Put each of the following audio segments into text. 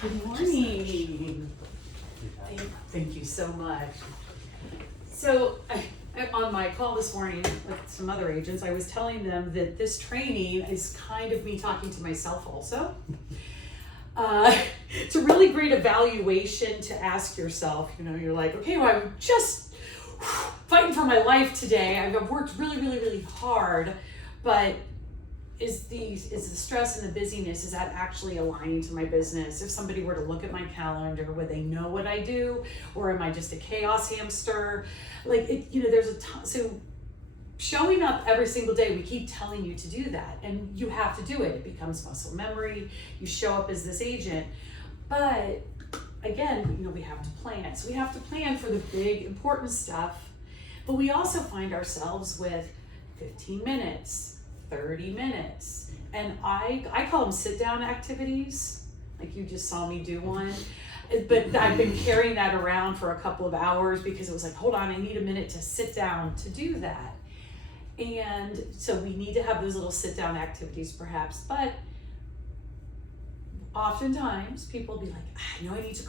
Good morning. Thank you so much. So on my call this morning with some other agents, I was telling them that this training is kind of me talking to myself also. It's a really great evaluation to ask yourself. You know, you're like, okay, well, I'm just fighting for my life today. I've worked really hard, but is the stress and the busyness, is that actually aligning to my business? If somebody were to look at my calendar, would they know what I do? Or am I just a chaos hamster? Like, it, you know, there's a ton. So showing up every single day, we keep telling you to do that, and you have to do it. It becomes muscle memory. You show up as this agent. But again, you know, we have to plan. So we have to plan for the big, important stuff. But we also find ourselves with 15 minutes, 30 minutes. And I call them sit down activities. Like you just saw me do one. But I've been carrying that around for a couple of hours because it was like, hold on, I need a minute to sit down to do that. And so we need to have those little sit down activities perhaps. But oftentimes people will be like, I know I need to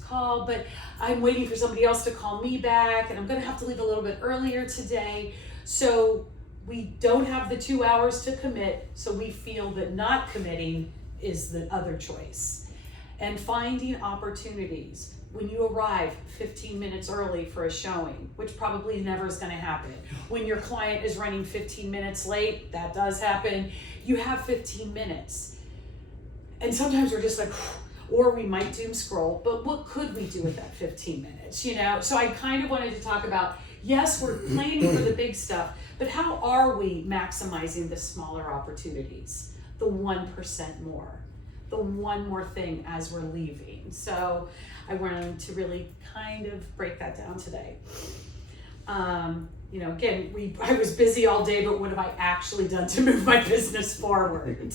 call, but I'm waiting for somebody else to call me back, and I'm gonna have to leave a little bit earlier today. So we don't have the 2 hours to commit, so we feel that not committing is the other choice. And finding opportunities. When you arrive 15 minutes early for a showing, which probably never is gonna happen. When your client is running 15 minutes late, that does happen. You have 15 minutes. And sometimes we're just like, or we might doom scroll, but what could we do with that 15 minutes, you know? So I kind of wanted to talk about, yes, we're planning for the big stuff, but how are we maximizing the smaller opportunities? The 1% more, the one more thing as we're leaving. So I wanted to really kind of break that down today. You know, again, I was busy all day, but what have I actually done to move my business forward?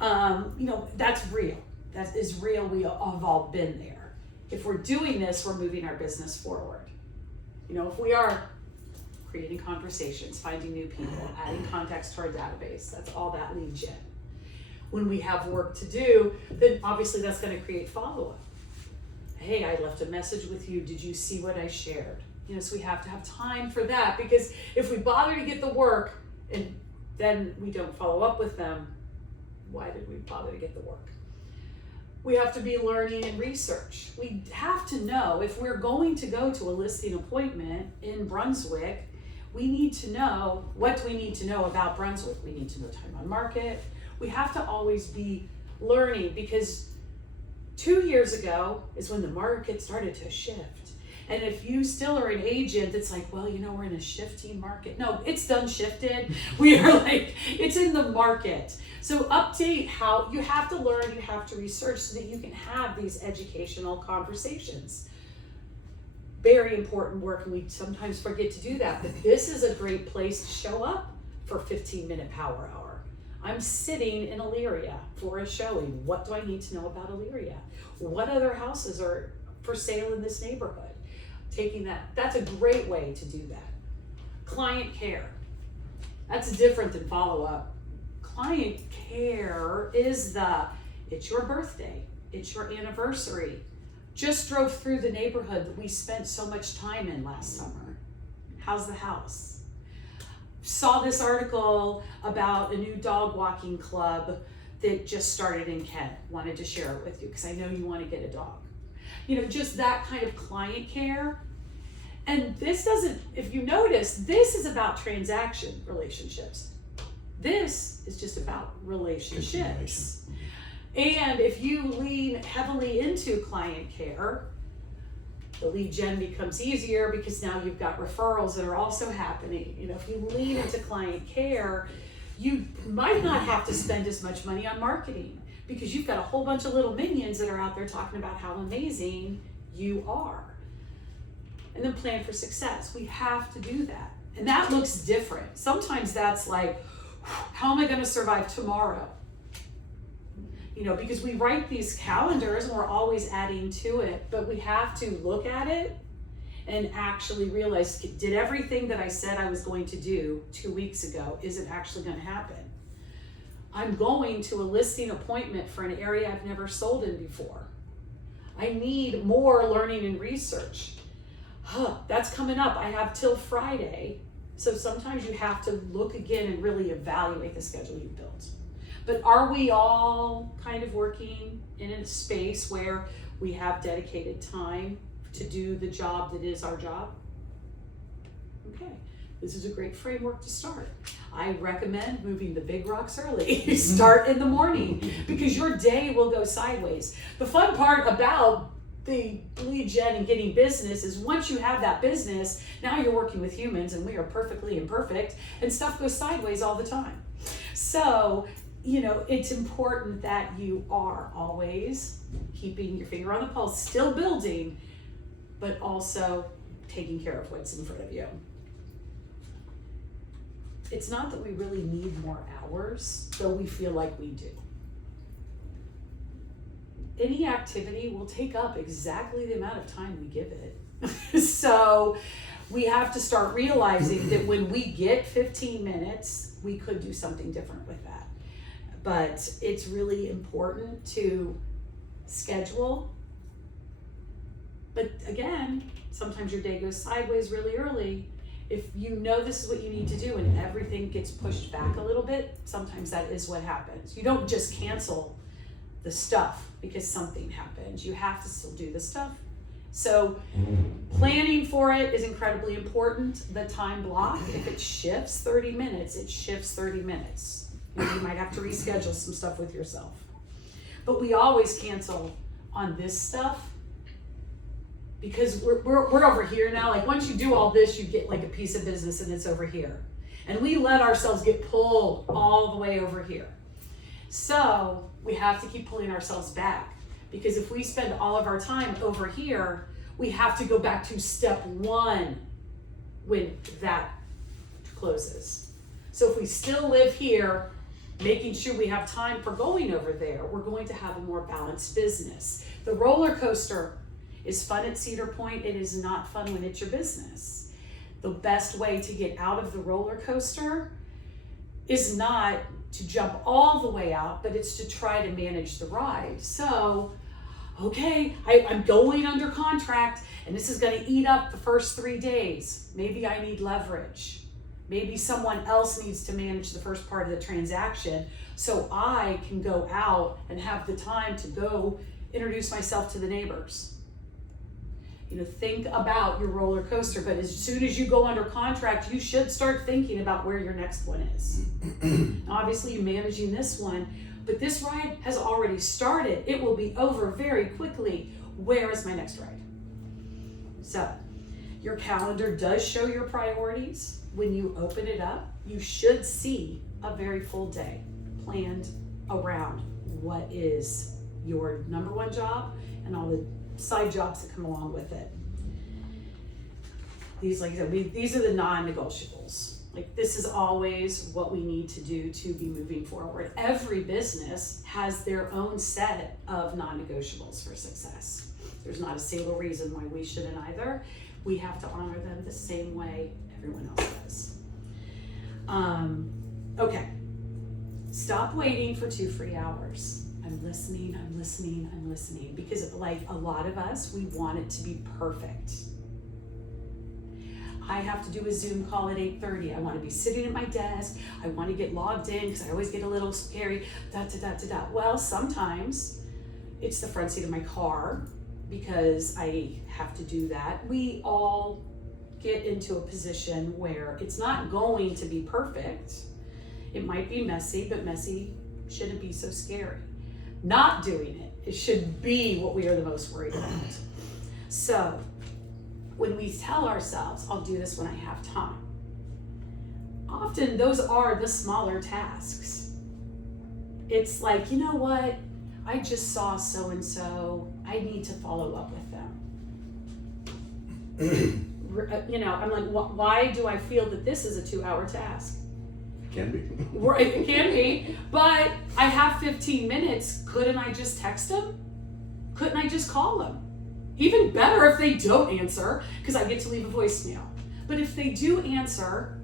You know, that's real. That is real. We have all been there. If we're doing this, we're moving our business forward. You know, if we are creating conversations, finding new people, adding contacts to our database, that's all that lead gen. When we have work to do, then obviously that's going to create follow-up. Hey, I left a message with you. Did you see what I shared? You know, so we have to have time for that, because if we bother to get the work and then we don't follow up with them, why did we bother to get the work? We have to be learning and research. We have to know if we're going to go to a listing appointment in Brunswick, we need to know, what do we need to know about Brunswick? We need to know time on market. We have to always be learning, because 2 years ago is when the market started to shift. And if you still are an agent that's like, well, you know, we're in a shifting market. No, it's done shifted. We are like, it's in the market. So update how you have to learn, you have to research so that you can have these educational conversations. Very important work, and we sometimes forget to do that. But this is a great place to show up for 15-minute power hour. I'm sitting in Elyria for a showing. What do I need to know about Elyria? What other houses are for sale in this neighborhood? Taking that's a great way to do that. Client care, that's different than follow-up. Client care is it's your birthday, it's your anniversary. Just drove through the neighborhood that we spent so much time in last summer. How's the house? Saw this article about a new dog walking club that just started in Kent. Wanted to share it with you because I know you want to get a dog. You know, just that kind of client care. And this doesn't, if you notice, this is about transaction relationships. This is just about relationships. And if you lean heavily into client care, the lead gen becomes easier because now you've got referrals that are also happening. You know, if you lean into client care, you might not have to spend as much money on marketing because you've got a whole bunch of little minions that are out there talking about how amazing you are. And then plan for success. We have to do that. And that looks different. Sometimes that's like, how am I going to survive tomorrow? You know, because we write these calendars and we're always adding to it, but we have to look at it and actually realize, did everything that I said I was going to do 2 weeks ago, is it actually going to happen? I'm going to a listing appointment for an area I've never sold in before. I need more learning and research. That's coming up. I have till Friday. So sometimes you have to look again and really evaluate the schedule you built. But are we all kind of working in a space where we have dedicated time to do the job that is our job? Okay, this is a great framework to start. I recommend moving the big rocks early. Start in the morning because your day will go sideways. The fun part about the lead gen and getting business is once you have that business, now you're working with humans and we are perfectly imperfect and stuff goes sideways all the time. So, it's important that you are always keeping your finger on the pulse, still building, but also taking care of what's in front of you. It's not that we really need more hours, though we feel like we do. Any activity will take up exactly the amount of time we give it. So we have to start realizing that when we get 15 minutes, we could do something different with that. But it's really important to schedule. But again, sometimes your day goes sideways really early. If you know this is what you need to do and everything gets pushed back a little bit, sometimes that is what happens. You don't just cancel the stuff because something happens. You have to still do the stuff. So planning for it is incredibly important. The time block, if it shifts 30 minutes, it shifts 30 minutes. You might have to reschedule some stuff with yourself. But we always cancel on this stuff because we're over here now. Like once you do all this, you get like a piece of business and it's over here. And we let ourselves get pulled all the way over here. So we have to keep pulling ourselves back because if we spend all of our time over here, we have to go back to step one when that closes. So if we still live here, making sure we have time for going over there, we're going to have a more balanced business. The roller coaster is fun at Cedar Point. It is not fun when it's your business. The best way to get out of the roller coaster is not to jump all the way out, but it's to try to manage the ride. So, okay, I'm going under contract and this is going to eat up the first 3 days. Maybe I need leverage. Maybe someone else needs to manage the first part of the transaction so I can go out and have the time to go introduce myself to the neighbors. Think about your roller coaster, but as soon as you go under contract, you should start thinking about where your next one is. Obviously, you're managing this one, but this ride has already started. It will be over very quickly. Where is my next ride? So, your calendar does show your priorities. When you open it up, you should see a very full day planned around what is your number one job and all the side jobs that come along with it. These, like I said, these are the non-negotiables. Like this is always what we need to do to be moving forward. Every business has their own set of non-negotiables for success. There's not a single reason why we shouldn't either. We have to honor them the same way everyone else does. Okay, stop waiting for 2 free hours. I'm listening, because like a lot of us, we want it to be perfect. I have to do a Zoom call at 8:30. I want to be sitting at my desk. I want to get logged in because I always get a little scary. Well, sometimes it's the front seat of my car because I have to do that. We all get into a position where it's not going to be perfect. It might be messy, but messy shouldn't be so scary. Not doing it should be what we are the most worried about. So when we tell ourselves, I'll do this when I have time, often those are the smaller tasks. It's like, you know what? I just saw so-and-so. I need to follow up with them. I'm like, why do I feel that this is a 2-hour task? Can be. Right, it can be, but I have 15 minutes. Couldn't I just text them? Couldn't I just call them? Even better if they don't answer, because I get to leave a voicemail. But if they do answer,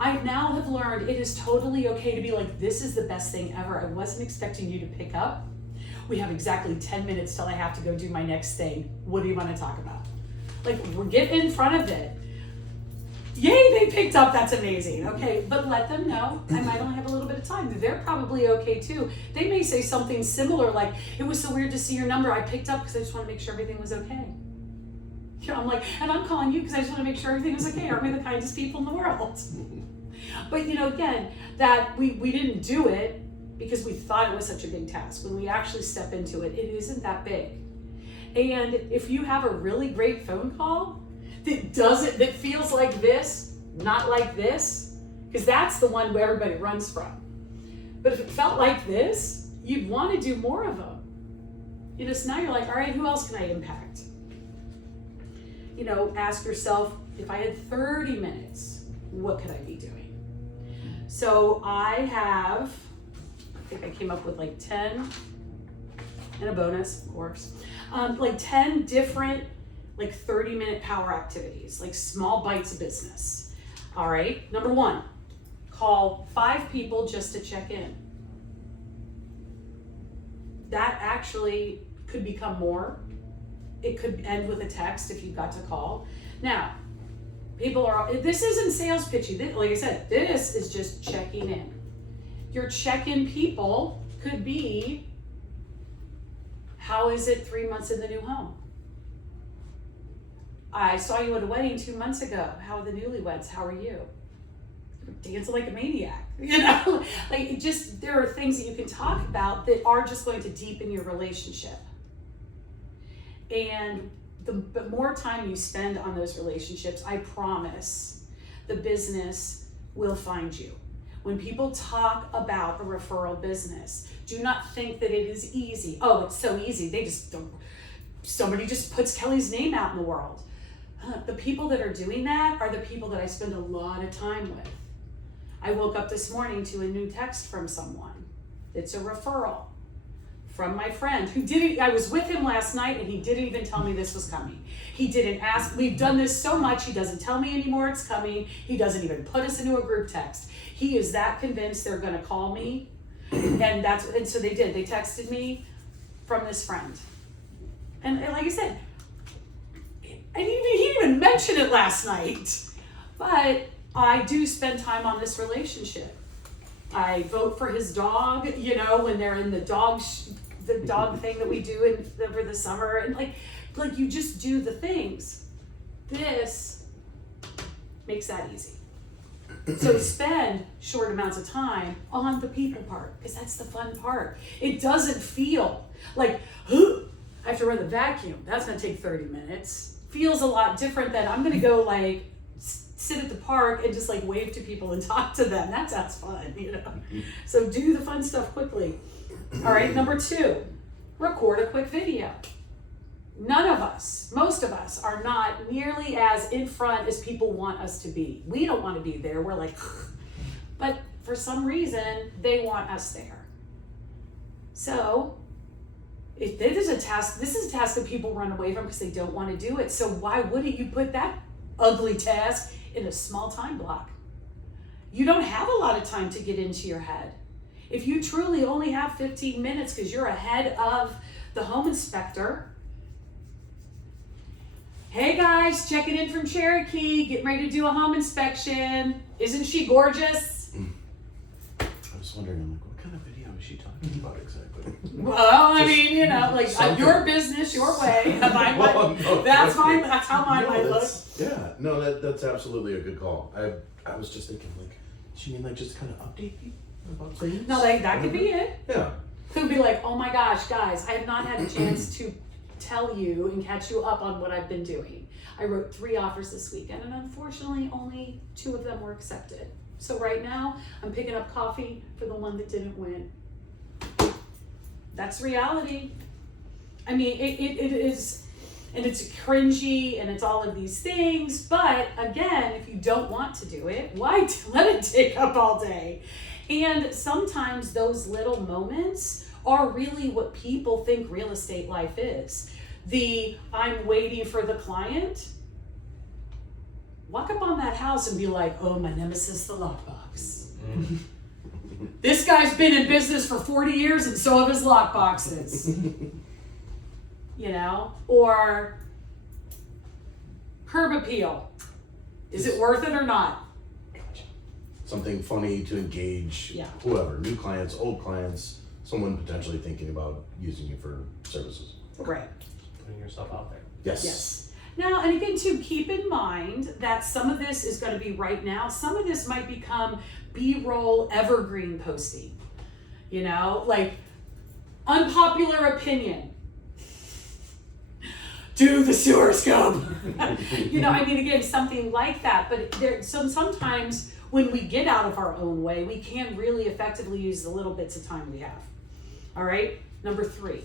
I now have learned it is totally okay to be like, this is the best thing ever. I wasn't expecting you to pick up. We have exactly 10 minutes till I have to go do my next thing. What do you want to talk about? Like, we're getting in front of it. Yay, they picked up, that's amazing. Okay, but let them know I might only have a little bit of time. They're probably okay too. They may say something similar like, it was so weird to see your number. I picked up because I just want to make sure everything was okay. You know, I'm like, and I'm calling you because I just want to make sure everything was okay. Aren't we the kindest people in the world? But you know, again, that we didn't do it because we thought it was such a big task. When we actually step into it, it isn't that big. And if you have a really great phone call that feels like this, not like this, because that's the one where everybody runs from. But if it felt like this, you'd want to do more of them. You know, so now you're like, all right, who else can I impact? You know, ask yourself, if I had 30 minutes, what could I be doing? So I think I came up with like 10, and a bonus, of course, like 10 different, like 30-minute power activities, like small bites of business. All right, number 1, call 5 people just to check in. That actually could become more. It could end with a text if you got to call. Now, this isn't sales pitchy. Like I said, this is just checking in. Your check-in people could be, how is it 3 months in the new home? I saw you at a wedding 2 months ago. How are the newlyweds? How are you? You're dancing like a maniac. You know, like there are things that you can talk about that are just going to deepen your relationship. And the more time you spend on those relationships, I promise the business will find you. When people talk about a referral business, do not think that it is easy. Oh, it's so easy. Somebody just puts Kelly's name out in the world. The people that are doing that are the people that I spend a lot of time with. I woke up this morning to a new text from someone. It's a referral from my friend I was with him last night and he didn't even tell me this was coming. He didn't ask. We've done this so much, he doesn't tell me anymore it's coming. He doesn't even put us into a group text. He is that convinced they're gonna call me. And so they did. They texted me from this friend. And like I said, he didn't even mention it last night. But I do spend time on this relationship. I vote for his dog, you know, when they're in the dog thing that we do over the summer. And like you just do the things. This makes that easy. So spend short amounts of time on the people part, because that's the fun part. It doesn't feel like, I have to run the vacuum. That's gonna take 30 minutes. Feels a lot different than I'm gonna go like sit at the park and just like wave to people and talk to them. That sounds fun, you know? So do the fun stuff quickly. All right, number 2, record a quick video. Most of us are not nearly as in front as people want us to be. We don't want to be there. We're like, but for some reason, they want us there. So if this is a task that people run away from because they don't want to do it. So why wouldn't you put that ugly task in a small time block? You don't have a lot of time to get into your head. If you truly only have 15 minutes because you're ahead of the home inspector, hey guys, checking in from Cherokee, getting ready to do a home inspection. Isn't she gorgeous? I was wondering, I'm like, what kind of video is she talking about exactly? Well, I mean, you know, like your business, your way. That's how mine might look. Yeah, no, that's absolutely a good call. I was just thinking, like, she mean like just kind of update people about things? No, that could be it. Yeah. Could be like, oh my gosh, guys, I have not had a chance to tell you and catch you up on what I've been doing. I wrote 3 offers this weekend, and unfortunately only 2 of them were accepted. So right now I'm picking up coffee for the one that didn't win. That's reality. I mean, it is, and it's cringy and it's all of these things, but again, if you don't want to do it, why let it take up all day? And sometimes those little moments are really what people think real estate life is. I'm waiting for the client. walk up on that house and be like, oh, my nemesis, the lockbox. This guy's been in business for 40 years and so have his lockboxes. You know? Or curb appeal. Is it worth it or not? Something funny to engage whoever, new clients, old clients, someone potentially thinking about using you for services. Right. Putting yourself out there. Yes. Now, and again, too, keep in mind that some of this is going to be right now. Some of this might become B-roll evergreen posting. You know, like unpopular opinion. Do the sewer scope. You know, I mean, again, something like that. But sometimes when we get out of our own way, we can really effectively use the little bits of time we have. All right. Number 3,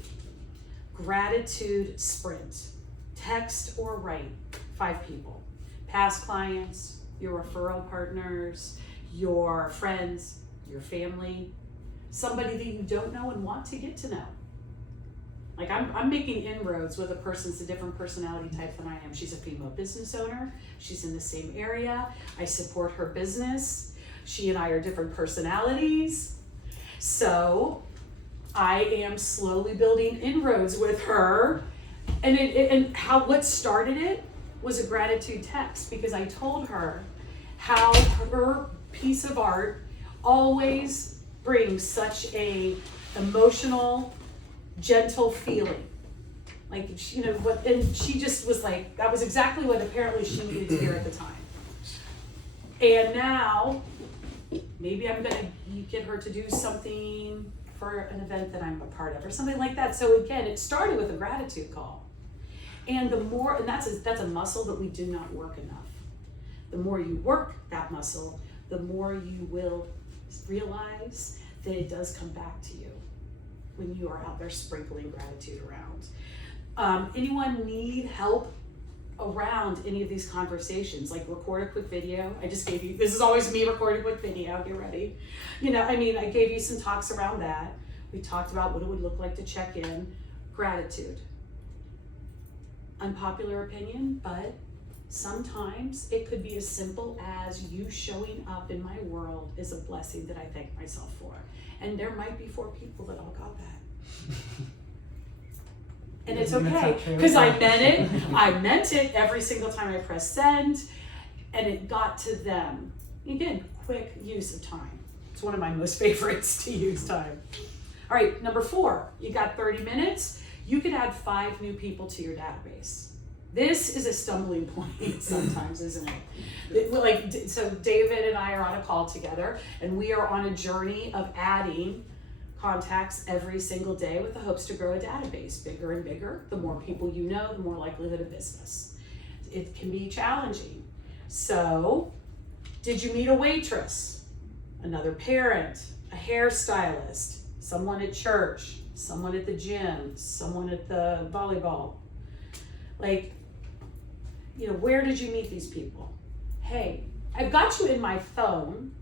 gratitude sprint. Text or write 5 people, past clients, your referral partners, your friends, your family, somebody that you don't know and want to get to know. Like I'm making inroads with a person that's a different personality type than I am. She's a female business owner. She's in the same area. I support her business. She and I are different personalities. So I am slowly building inroads with her. And what started it was a gratitude text, because I told her how her piece of art always brings such a emotional, gentle feeling. Like, you know, and she just was like, that was exactly what apparently she needed to hear at the time. And now, maybe I'm gonna get her to do something for an event that I'm a part of or something like that. So again, it started with a gratitude call. And the more, and that's a muscle that we do not work enough. The more you work that muscle, the more you will realize that it does come back to you when you are out there sprinkling gratitude around. Anyone need help around any of these conversations? Like, record a quick video. I just gave you, this is always me recording a quick video, get ready. You know, I mean, I gave you some talks around that. We talked about what it would look like to check in. Gratitude. Unpopular opinion, but sometimes it could be as simple as you showing up in my world is a blessing that I thank myself for. And there might be 4 people that all got that. And it's okay, because I meant it. I meant it every single time I press send, and it got to them. Again, quick use of time. It's one of my most favorites to use time. All right, number 4, you got 30 minutes. You can add 5 new people to your database. This is a stumbling point sometimes, isn't it? So David and I are on a call together, and we are on a journey of adding contacts every single day with the hopes to grow a database bigger and bigger. The more people you know, the more likelihood of business. It can be challenging. So, did you meet a waitress, another parent, a hairstylist, someone at church, someone at the gym, someone at the volleyball? Like, you know, where did you meet these people? Hey, I've got you in my phone.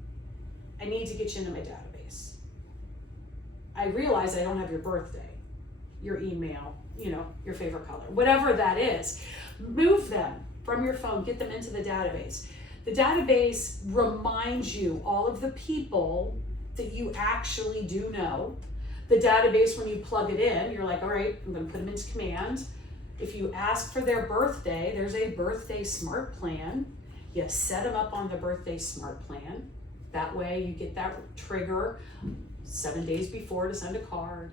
I need to get you into my database. I realize I don't have your birthday, your email, you know, your favorite color, whatever that is. Move them from your phone, get them into the database. The database reminds you all of the people that you actually do know. The database, when you plug it in, you're like, all right, I'm going to put them into command. If you ask for their birthday, there's a birthday smart plan. You set them up on the birthday smart plan. That way you get that trigger 7 days before to send a card.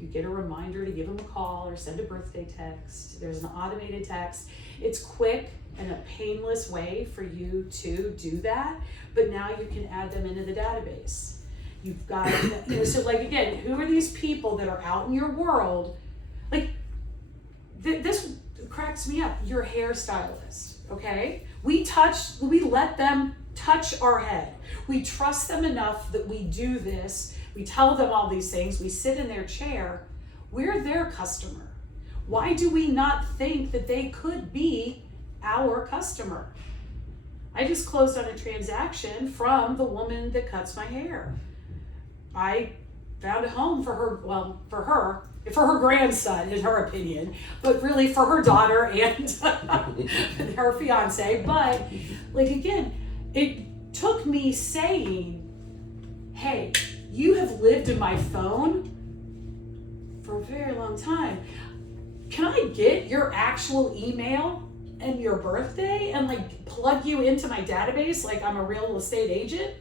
You get a reminder to give them a call or send a birthday text. There's an automated text. It's quick and a painless way for you to do that, but now you can add them into the database. You've got, you know, so like, again, who are these people that are out in your world? Like, this cracks me up. You're a hairstylist, okay? We let them touch our head. We trust them enough that we do this. We tell them all these things. We sit in their chair. We're their customer. Why do we not think that they could be our customer? I just closed on a transaction from the woman that cuts my hair. I found a home for her, for her grandson, in her opinion, but really for her daughter and her fiance. But like, again, it took me saying, hey, you have lived in my phone for a very long time. Can I get your actual email and your birthday and like plug you into my database like I'm a real estate agent?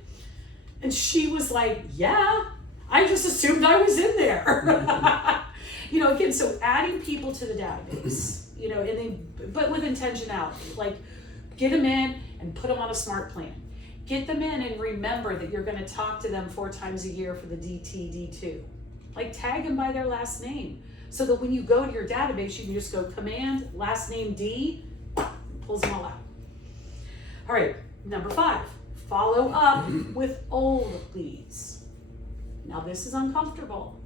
And she was like, yeah, I just assumed I was in there. You know, again, so adding people to the database, you know, and then, but with intentionality, like get them in and put them on a smart plan. Get them in and remember that you're going to talk to them 4 times a year for the DT, D2. Like tag them by their last name so that when you go to your database, you can just go command, last name D, pulls them all out. All right, number 5, follow up with old leads. Now this is uncomfortable.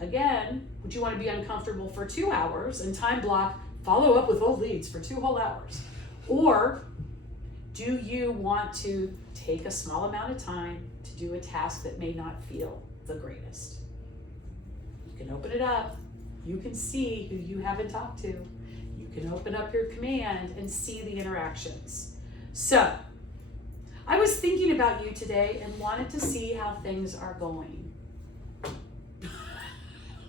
Again, would you want to be uncomfortable for 2 hours and time block, follow up with old leads for 2 whole hours? Or do you want to take a small amount of time to do a task that may not feel the greatest? You can open it up. You can see who you haven't talked to. You can open up your command and see the interactions. So, I was thinking about you today and wanted to see how things are going.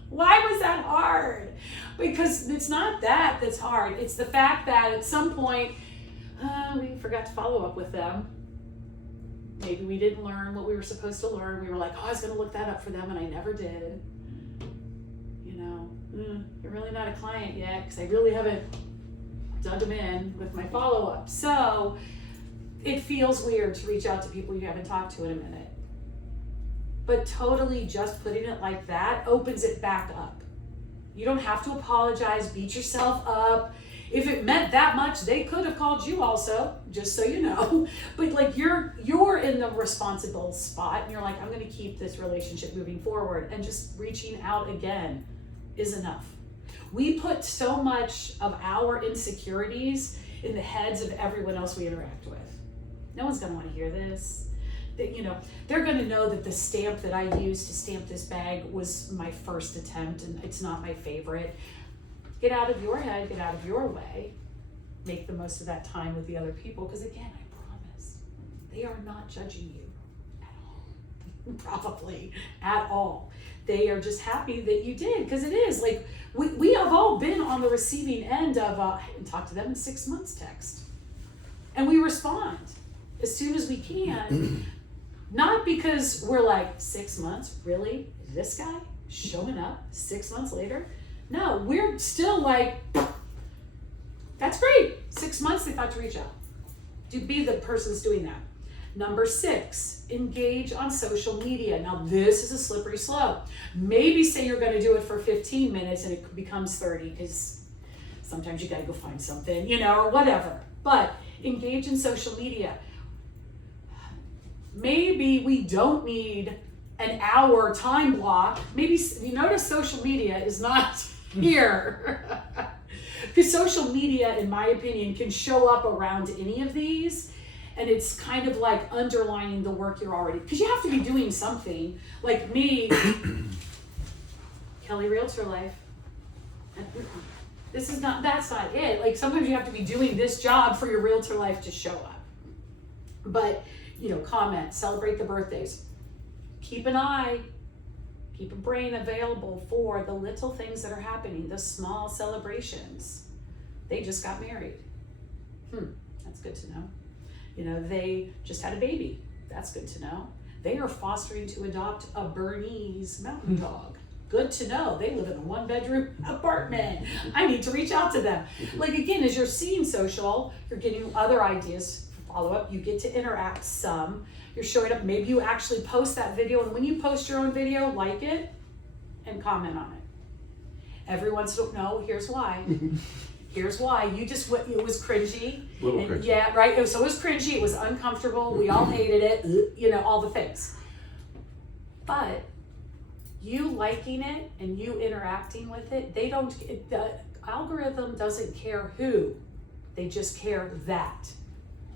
Why was that hard? Because it's not that that's hard. It's the fact that at some point, we forgot to follow up with them. Maybe we didn't learn what we were supposed to learn. We were like, oh, I was going to look that up for them, and I never did. You know, you're really not a client yet because I really haven't dug them in with my follow-up. So it feels weird to reach out to people you haven't talked to in a minute. But totally just putting it like that opens it back up. You don't have to apologize, beat yourself up. If it meant that much, they could have called you also, just so you know. But like you're in the responsible spot and you're like, I'm going to keep this relationship moving forward, and just reaching out again is enough. We put so much of our insecurities in the heads of everyone else we interact with. No one's going to want to hear this. You know, they're going to know that the stamp that I used to stamp this bag was my first attempt and it's not my favorite. Get out of your head, get out of your way, make the most of that time with the other people, because again, I promise, they are not judging you at all. Probably at all. They are just happy that you did, because it is like, we have all been on the receiving end of, I haven't talked to them in 6 months text. And we respond as soon as we can. Not because we're like, 6 months, really? This guy showing up 6 months later? No, we're still like, that's great. 6 months they thought to reach out. To be the person that's doing that. Number 6, engage on social media. Now this is a slippery slope. Maybe say you're going to do it for 15 minutes and it becomes 30 because sometimes you got to go find something, you know, or whatever. But engage in social media. Maybe we don't need an hour time block. Maybe you notice social media is not here. Because social media, in my opinion, can show up around any of these. And it's kind of like underlining the work you're already, because you have to be doing something. Like me, Kelly Realtor Life. That's not it. Like sometimes you have to be doing this job for your Realtor Life to show up. But, you know, comment, celebrate the birthdays. Keep an eye, keep a brain available for the little things that are happening, the small celebrations. They just got married. That's good to know. You know, they just had a baby. That's good to know. They are fostering to adopt a Bernese mountain dog. Good to know. They live in a 1-bedroom apartment. I need to reach out to them. Like again, as you're seeing social, you're getting other ideas for follow-up. You get to interact some. You're showing up. Maybe you actually post that video, and when you post your own video, like it and comment on it. Every once in a while, no, here's why. Here's why. You just went, it was cringy. Cringy. Yeah, right. So it was cringy. It was uncomfortable. We all hated it. You know, all the things. But you liking it and you interacting with it, the algorithm doesn't care who. They just care that.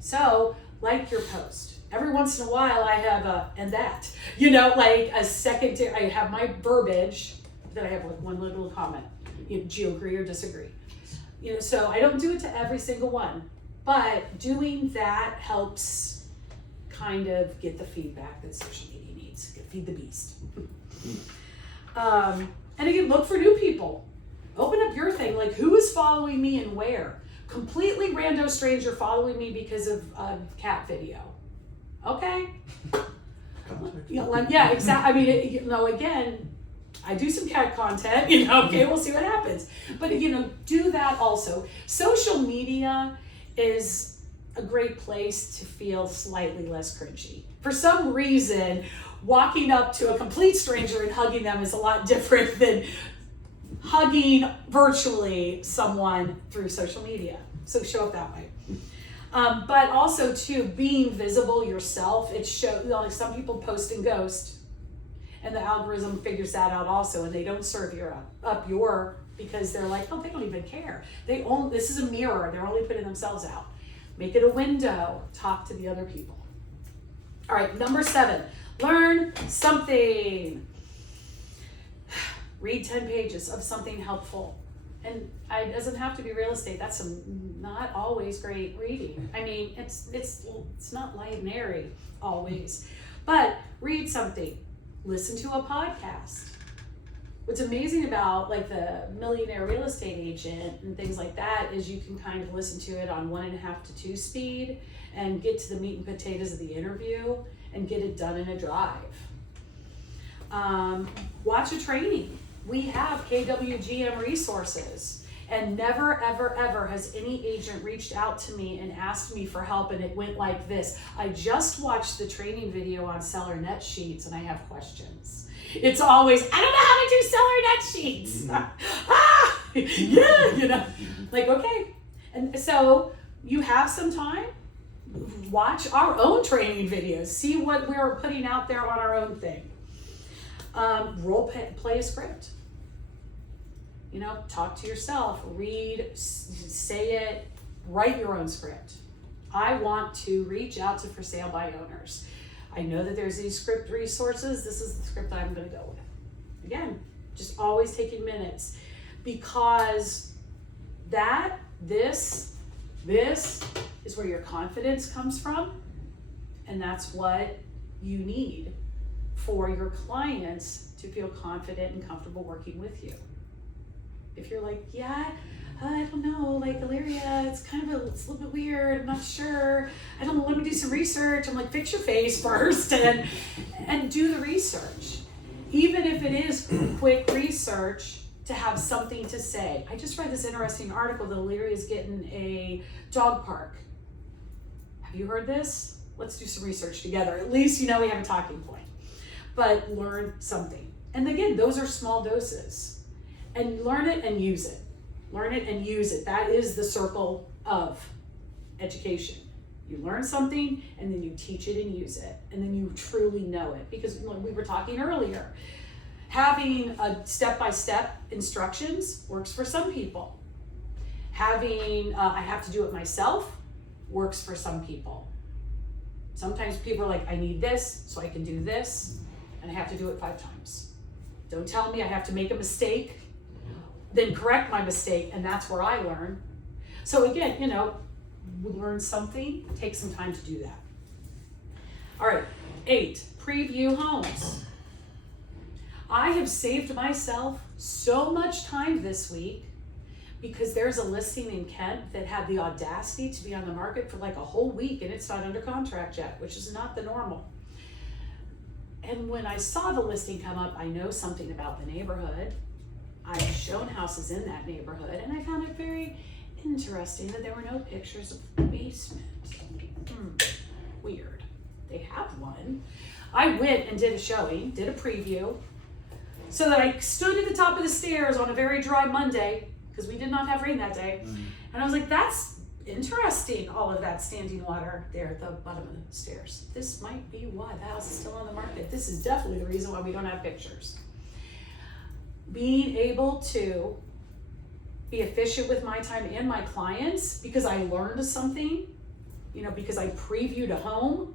So, like your post. every once in a while I have and that, you know, like a secondary, I have my verbiage, then I have like one little comment, do you agree or disagree? You know, so I don't do it to every single one, but doing that helps kind of get the feedback that social media needs, feed the beast. And again, look for new people. Open up your thing, like who is following me and where? Completely rando stranger following me because of a cat video. Okay. Yeah, exactly. I mean, you know, again, I do some cat content, you know, okay, we'll see what happens. But, you know, do that also. Social media is a great place to feel slightly less cringy. For some reason, walking up to a complete stranger and hugging them is a lot different than hugging virtually someone through social media. So show up that way. But also too, being visible yourself, it shows, you know, like some people post and ghost, and the algorithm figures that out also, and they don't serve up your, because they're like, oh, they don't even care. This is a mirror, they're only putting themselves out. Make it a window, talk to the other people. All right, number 7, learn something. Read 10 pages of something helpful. And it doesn't have to be real estate. That's some not always great reading. I mean, it's not light and airy always. But read something. Listen to a podcast. What's amazing about like the Millionaire Real Estate Agent and things like that is you can kind of listen to it on 1.5 to 2 speed and get to the meat and potatoes of the interview and get it done in a drive. Watch a training. We have KWGM resources, and never, ever, ever has any agent reached out to me and asked me for help and it went like this. I just watched the training video on seller net sheets and I have questions. It's always, I don't know how to do seller net sheets. Yeah, you know, like, okay. And so you have some time, watch our own training videos, see what we're putting out there on our own thing. Play a script. You know, talk to yourself, read, say it, write your own script. I want to reach out to for sale by owners. I know that there's these script resources. This is the script I'm going to go with. Again, just always taking minutes, because this is where your confidence comes from, and that's what you need for your clients to feel confident and comfortable working with you. If you're like, yeah, I don't know, like Illyria, it's a little bit weird, I'm not sure, I don't know, let me do some research. I'm like, fix your face first and do the research. Even if it is quick research, to have something to say. I just read this interesting article that Illyria is getting a dog park. Have you heard this? Let's do some research together. At least, you know, we have a talking point. But learn something. And again, those are small doses. And learn it and use it. Learn it and use it. That is the circle of education. You learn something and then you teach it and use it. And then you truly know it. Because when we were talking earlier, having a step-by-step instructions works for some people. Having, I have to do it myself, works for some people. Sometimes people are like, I need this so I can do this. And I have to do it 5 times. Don't tell me I have to make a mistake, then correct my mistake, and that's where I learn. So again, you know, we learn something, take some time to do that. All right, 8, preview homes. I have saved myself so much time this week because there's a listing in Kent that had the audacity to be on the market for like a whole week and it's not under contract yet, which is not the normal. And when I saw the listing come up, I know something about the neighborhood. I've shown houses in that neighborhood, and I found it very interesting that there were no pictures of the basement. Weird. They have one. I went and did a showing, did a preview, so that I stood at the top of the stairs on a very dry Monday, because we did not have rain that day, and I was like, that's interesting, all of that standing water there at the bottom of the stairs. This might be why the house is still on the market. This is definitely the reason why we don't have pictures. Being able to be efficient with my time and my clients because I learned something, you know, because I previewed a home,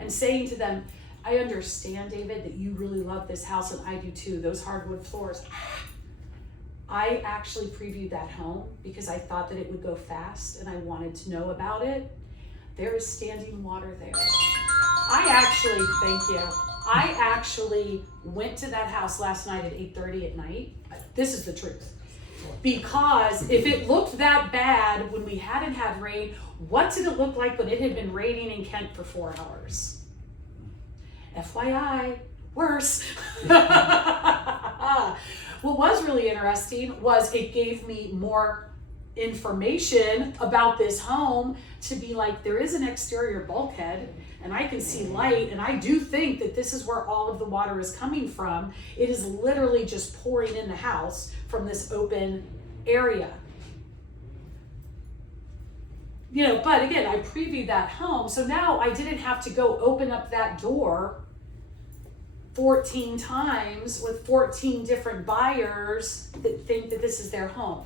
and saying to them, I understand, David, that you really love this house, and I do too, those hardwood floors. I actually previewed that home because I thought that it would go fast and I wanted to know about it. There is standing water there. Thank you. I actually went to that house last night at 8:30 at night. This is the truth. Because if it looked that bad when we hadn't had rain, what did it look like when it had been raining in Kent for 4 hours? FYI, worse. What was really interesting was it gave me more information about this home to be like, there is an exterior bulkhead and I can see light, and I do think that this is where all of the water is coming from. It is literally just pouring in the house from this open area. You know, but again, I previewed that home, so now I didn't have to go open up that door 14 times with 14 different buyers that think that this is their home.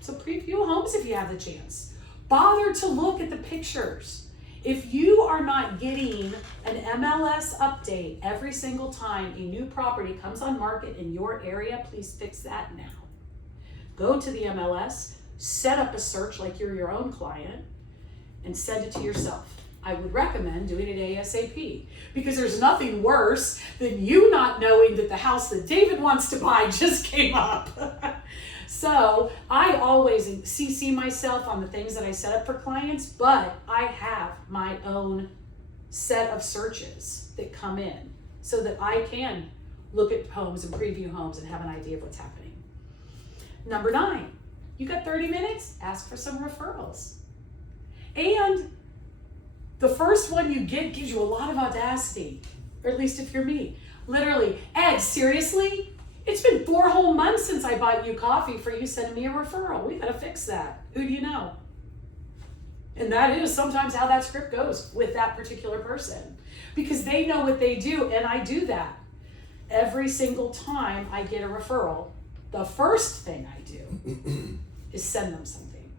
So preview homes if you have the chance. Bother to look at the pictures. If you are not getting an MLS update every single time a new property comes on market in your area, please fix that now. Go to the MLS, set up a search like you're your own client, and send it to yourself. I would recommend doing it ASAP, because there's nothing worse than you not knowing that the house that David wants to buy just came up. So I always CC myself on the things that I set up for clients, but I have my own set of searches that come in so that I can look at homes and preview homes and have an idea of what's happening. Number 9, you got 30 minutes, ask for some referrals. And the first one you get gives you a lot of audacity, or at least if you're me. Literally, Ed, seriously? It's been 4 whole months since I bought you coffee for you sending me a referral. We gotta fix that. Who do you know? And that is sometimes how that script goes with that particular person, because they know what they do, and I do that. Every single time I get a referral, the first thing I do is send them something.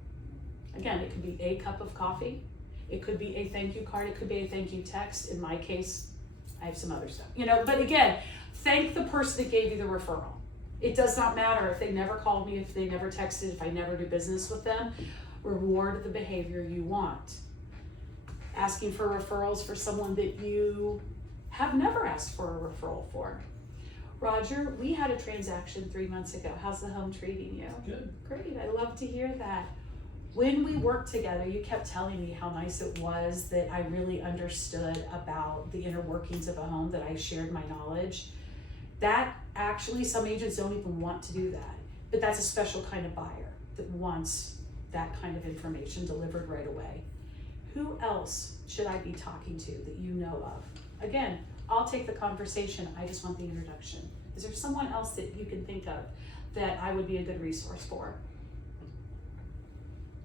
Again, it could be a cup of coffee. It could be a thank you card. It could be a thank you text. In my case, I have some other stuff, you know, but again, thank the person that gave you the referral. It does not matter if they never called me, if they never texted, if I never do business with them. Reward the behavior you want. Asking for referrals for someone that you have never asked for a referral for. Roger, we had a transaction 3 months ago. How's the home treating you? Good. Great, I love to hear that. When we worked together, you kept telling me how nice it was that I really understood about the inner workings of a home, that I shared my knowledge. That actually, some agents don't even want to do that, but that's a special kind of buyer that wants that kind of information delivered right away. Who else should I be talking to that you know of? Again, I'll take the conversation, I just want the introduction. Is there someone else that you can think of that I would be a good resource for?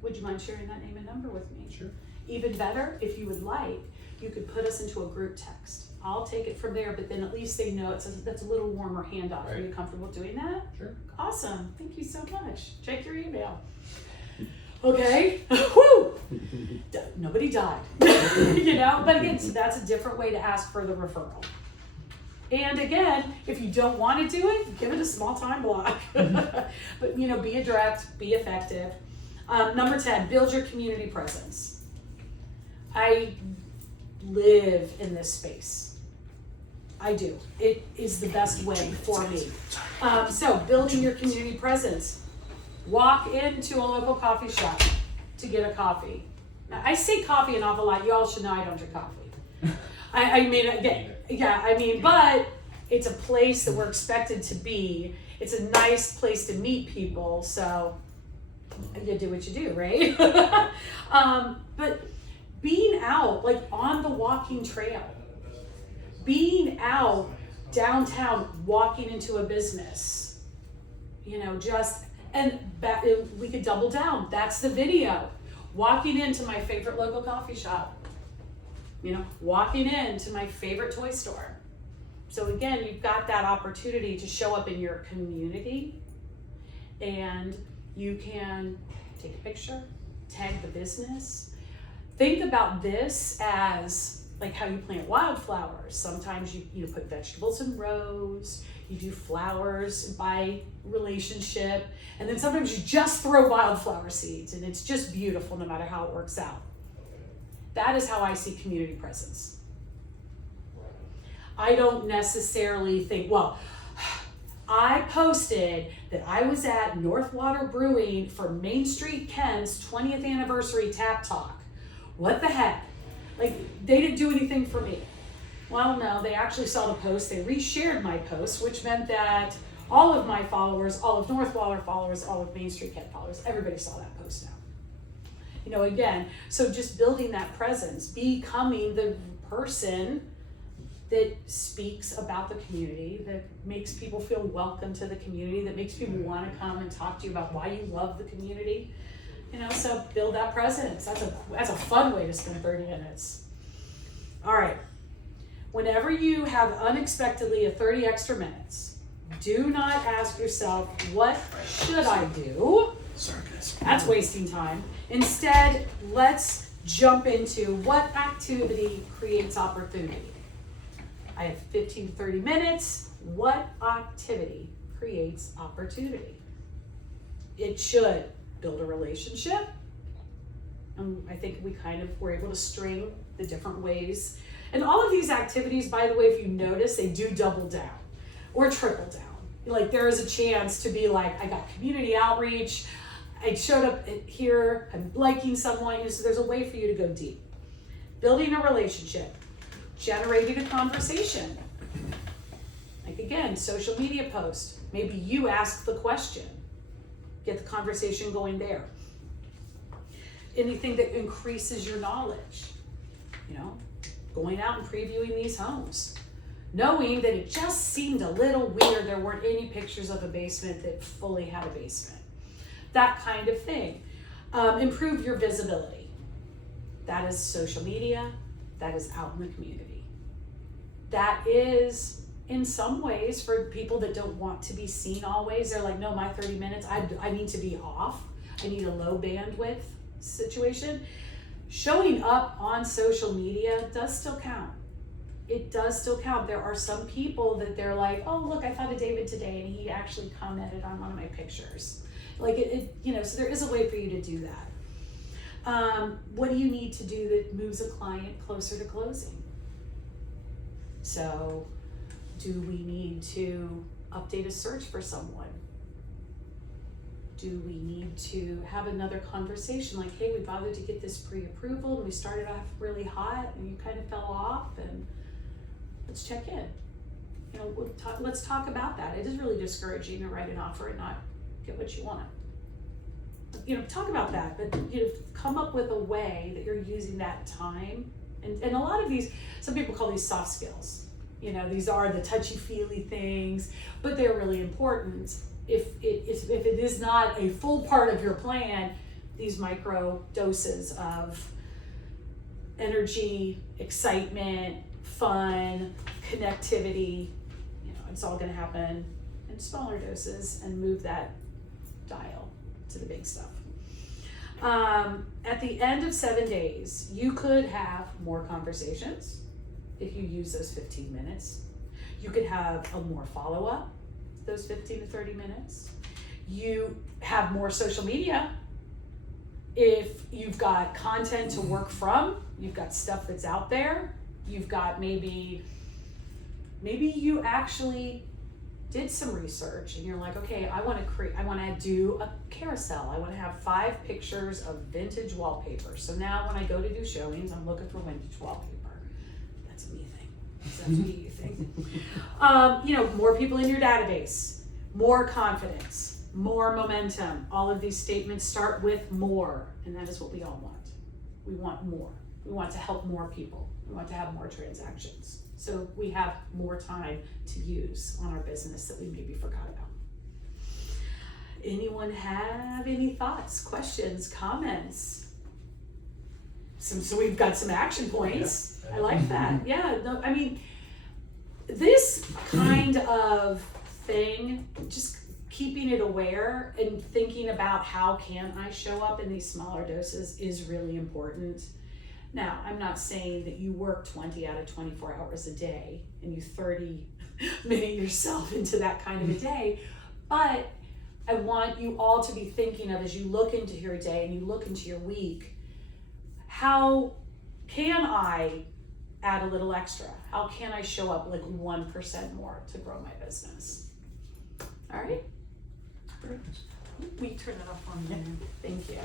Would you mind sharing that name and number with me? Sure. Even better, if you would like, you could put us into a group text. I'll take it from there, but then at least they know that's a little warmer handoff. Right. Are you comfortable doing that? Sure. Awesome, thank you so much. Check your email. Okay, whoo! Nobody died, you know, but again, so that's a different way to ask for the referral. And again, if you don't want to do it, give it a small time block. But you know, be direct, be effective. Number 10, build your community presence. I live in this space. I do. It is the best way for me. So building your community presence. Walk into a local coffee shop to get a coffee. Now, I say coffee an awful lot. You all should know I don't drink coffee. I mean, again, yeah, I mean, but it's a place that we're expected to be. It's a nice place to meet people, so you do what you do, right? But being out, like on the walking trail, being out downtown, walking into a business, you know, and we could double down. That's the video. Walking into my favorite local coffee shop, you know, walking into my favorite toy store. So again, you've got that opportunity to show up in your community, and you can take a picture, tag the business. Think about this as like how you plant wildflowers. Sometimes you put vegetables in rows, you do flowers by relationship, and then sometimes you just throw wildflower seeds, and it's just beautiful no matter how it works out. That is how I see community presence. I don't necessarily think, well, I posted that I was at Northwater Brewing for Main Street Ken's 20th anniversary tap talk. What the heck? Like, they didn't do anything for me. Well, no, they actually saw the post. They reshared my post, which meant that all of my followers, all of Northwater followers, all of Main Street Ken followers, everybody saw that post now. You know, again, so just building that presence, becoming the person that speaks about the community, that makes people feel welcome to the community, that makes people want to come and talk to you about why you love the community. You know, so build that presence. That's a fun way to spend 30 minutes. All right. Whenever you have unexpectedly 30 extra minutes, do not ask yourself, what should I do? Sorry, guys. That's wasting time. Instead, let's jump into what activity creates opportunity. I have 15 to 30 minutes. What activity creates opportunity? It should build a relationship. I think we kind of were able to string the different ways. And all of these activities, by the way, if you notice, they do double down or triple down. Like, there is a chance to be like, I got community outreach, I showed up here, I'm liking someone, so there's a way for you to go deep. Building a relationship, generating a conversation. Like, again, social media post, maybe you ask the question, get the conversation going there. Anything that increases your knowledge, you know, going out and previewing these homes, knowing that it just seemed a little weird, there weren't any pictures of a basement that fully had a basement, that kind of thing. Improve your visibility. That is social media, that is out in the community. That is, in some ways, for people that don't want to be seen always, they're like, no, my 30 minutes, I need to be off. I need a low bandwidth situation. Showing up on social media does still count. It does still count. There are some people that they're like, oh, look, I thought of David today and he actually commented on one of my pictures. Like you know, so there is a way for you to do that. What do you need to do that moves a client closer to closing? So, do we need to update a search for someone? Do we need to have another conversation like, hey, we bothered to get this pre-approval and we started off really hot and you kind of fell off, and let's check in. You know, let's talk about that. It is really discouraging to write an offer and not get what you want. You know, talk about that, but you know, come up with a way that you're using that time. And a lot of these, some people call these soft skills. You know, these are the touchy-feely things, but they're really important. If it is not a full part of your plan, these micro doses of energy, excitement, fun, connectivity, you know, it's all going to happen in smaller doses and move that dial to the big stuff. At the end of 7 days, you could have more conversations if you use those 15 minutes. You could have a more follow-up, those 15 to 30 minutes. You have more social media. If you've got content to work from, you've got stuff that's out there, you've got maybe you actually did some research and you're like, okay, I want to do a carousel. I want to have 5 pictures of vintage wallpaper. So now when I go to do showings, I'm looking for vintage wallpaper. That's a me thing. That's a me thing. You know, more people in your database, more confidence, more momentum. All of these statements start with more, and that is what we all want. We want more. We want to help more people. We want to have more transactions. So we have more time to use on our business that we maybe forgot about. Anyone have any thoughts, questions, comments? So we've got some action points. Yeah. I like that. Yeah, no, I mean, this kind of thing, just keeping it aware and thinking about how can I show up in these smaller doses is really important. Now, I'm not saying that you work 20 out of 24 hours a day and you 30-minute yourself into that kind of a day, but I want you all to be thinking of, as you look into your day and you look into your week, how can I add a little extra? How can I show up like 1% more to grow my business? All right? Very nice. We turn it off on me. Thank you.